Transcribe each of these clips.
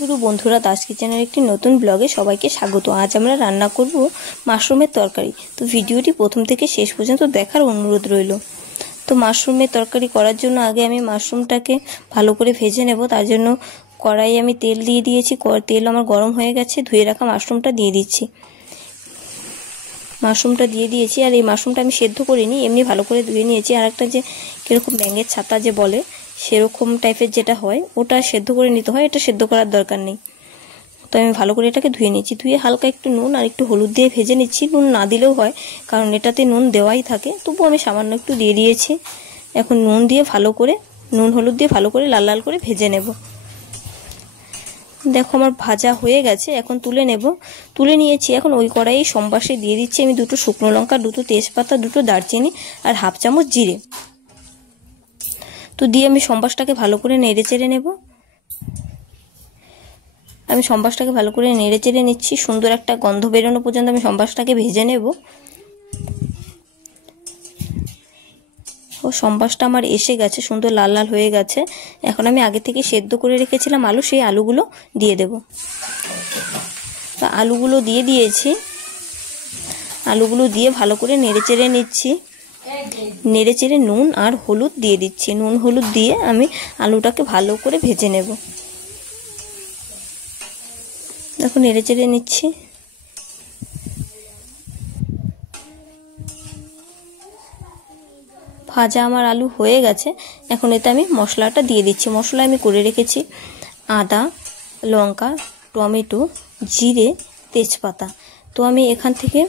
গুরু বন্ধুরা, দাস কিচেনের একটি নতুন ব্লগে সবাইকে স্বাগত। আজ আমরা রান্না করব মাশরুমের তরকারি। তো ভিডিওটি প্রথম থেকে শেষ পর্যন্ত দেখার অনুরোধ রইল। তো মাশরুমের তরকারি করার জন্য আগে আমি মাশরুমটাকে ভালো করে ভেজে নেব। তার জন্য কড়াইয়ে আমি তেল দিয়ে দিয়েছি। তেল আমার গরম হয়ে গেছে। ধুয়ে রাখা মাশরুমটা দিয়ে দিচ্ছি। মাশরুমটা দিয়ে দিয়েছি। আর এই মাশরুমটা আমি সেদ্ধ করিনি, এমনি ভালো করে ধুয়ে নিয়েছি। আর একটা যে কীরকম ব্যাঙের ছাতা যে বলে, সেরকম টাইপের যেটা হয়, ওটা সেদ্ধ করে নিতে হয়। এটা সেদ্ধ করার দরকার নেই। তো আমি ভালো করে এটাকে ধুয়ে নিচ্ছি। ধুয়ে হালকা একটু নুন আর একটু হলুদ দিয়ে ভেজে নিচ্ছি। নুন না দিলেও হয়, কারণ এটাতে নুন দেওয়াই থাকে, তবু আমি সামান্য একটু দিয়ে দিয়েছি। এখন নুন হলুদ দিয়ে ভালো করে লাল লাল করে ভেজে নেব। দেখো আমার ভাজা হয়ে গেছে। এখন তুলে নিয়েছি। এখন ওই কড়াইয়ে সম্বাসে দিয়ে দিচ্ছি আমি 2টো শুকনো লঙ্কা, 2টো তেজপাতা, 2টো দারচিনি আর হাফ চামচ জিরে। তো দিয়ে আমি সম্বাসটাকে ভালো করে নেড়ে চেড়ে নেব। আমি সম্বাসটাকে ভালো করে নেড়ে চেড়ে নিচ্ছি। সুন্দর একটা গন্ধ বেরোনো পর্যন্ত আমি সম্বাসটাকে ভেজে নেব। ও সম্বাসটা আমার এসে গেছে, সুন্দর লাল লাল হয়ে গেছে। এখন আমি আগে থেকে সেদ্ধ করে রেখেছিলাম আলু, সেই আলুগুলো দিয়ে দেব। তো আলুগুলো দিয়ে দিয়েছি। আলুগুলো দিয়ে ভালো করে নেড়ে চেড়ে নিচ্ছি। নেড়ে চেড়ে নুন আর হলুদ দিয়ে দিচ্ছি। নুন হলুদ দিয়ে আমি আলুটাকে ভালো করে ভেজে নেব। দেখো নেড়ে চেড়ে নিচ্ছি। ভাজা আমার আলু হয়ে গেছে। এখন এতে আমি মশলাটা দিয়ে দিচ্ছি। মশলা আমি করে রেখেছি আদা, লঙ্কা, টমেটো, জিরে, তেজপাতা। তো আমি এখান থেকে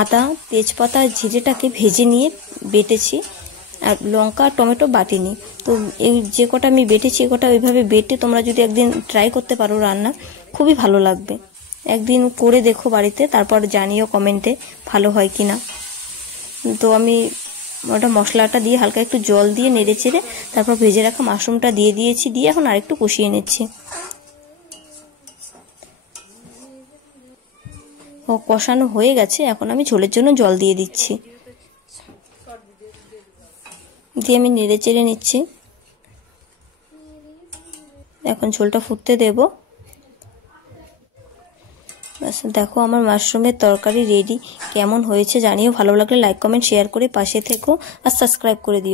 আদা, তেজপাতা, জিরেটাকে ভেজে নিয়ে বেটেছি। আর লঙ্কা আর টমেটো বাটিনি। তো এই যে কটা আমি বেটেছি, কটা ওইভাবে বেটে তোমরা যদি একদিন ট্রাই করতে পারো রান্না, খুবই ভালো লাগবে। একদিন করে দেখো বাড়িতে, তারপর জানিও কমেন্টে ভালো হয় কি না। তো আমি ওটা মশলাটা দিয়ে হালকা একটু জল দিয়ে নেড়ে চেড়ে তারপর ভেজে রাখা মাশরুমটা দিয়ে দিয়েছি। দিয়ে এখন আরেকটু কষিয়ে নিচ্ছি। ও কষানো হয়ে গেছে। এখন আমি ঝোলের জন্য জল দিয়ে দিচ্ছি। দিয়ে আমি নেড়ে চেড়ে নিচ্ছি। এখন ঝোলটা ফুটতে দেব। দেখো আমার মাশরুমের তরকারি রেডি। কেমন হয়েছে জানিও। ভালো লাগলে লাইক, কমেন্ট, শেয়ার করে পাশে থেকো আর সাবস্ক্রাইব করে দিও।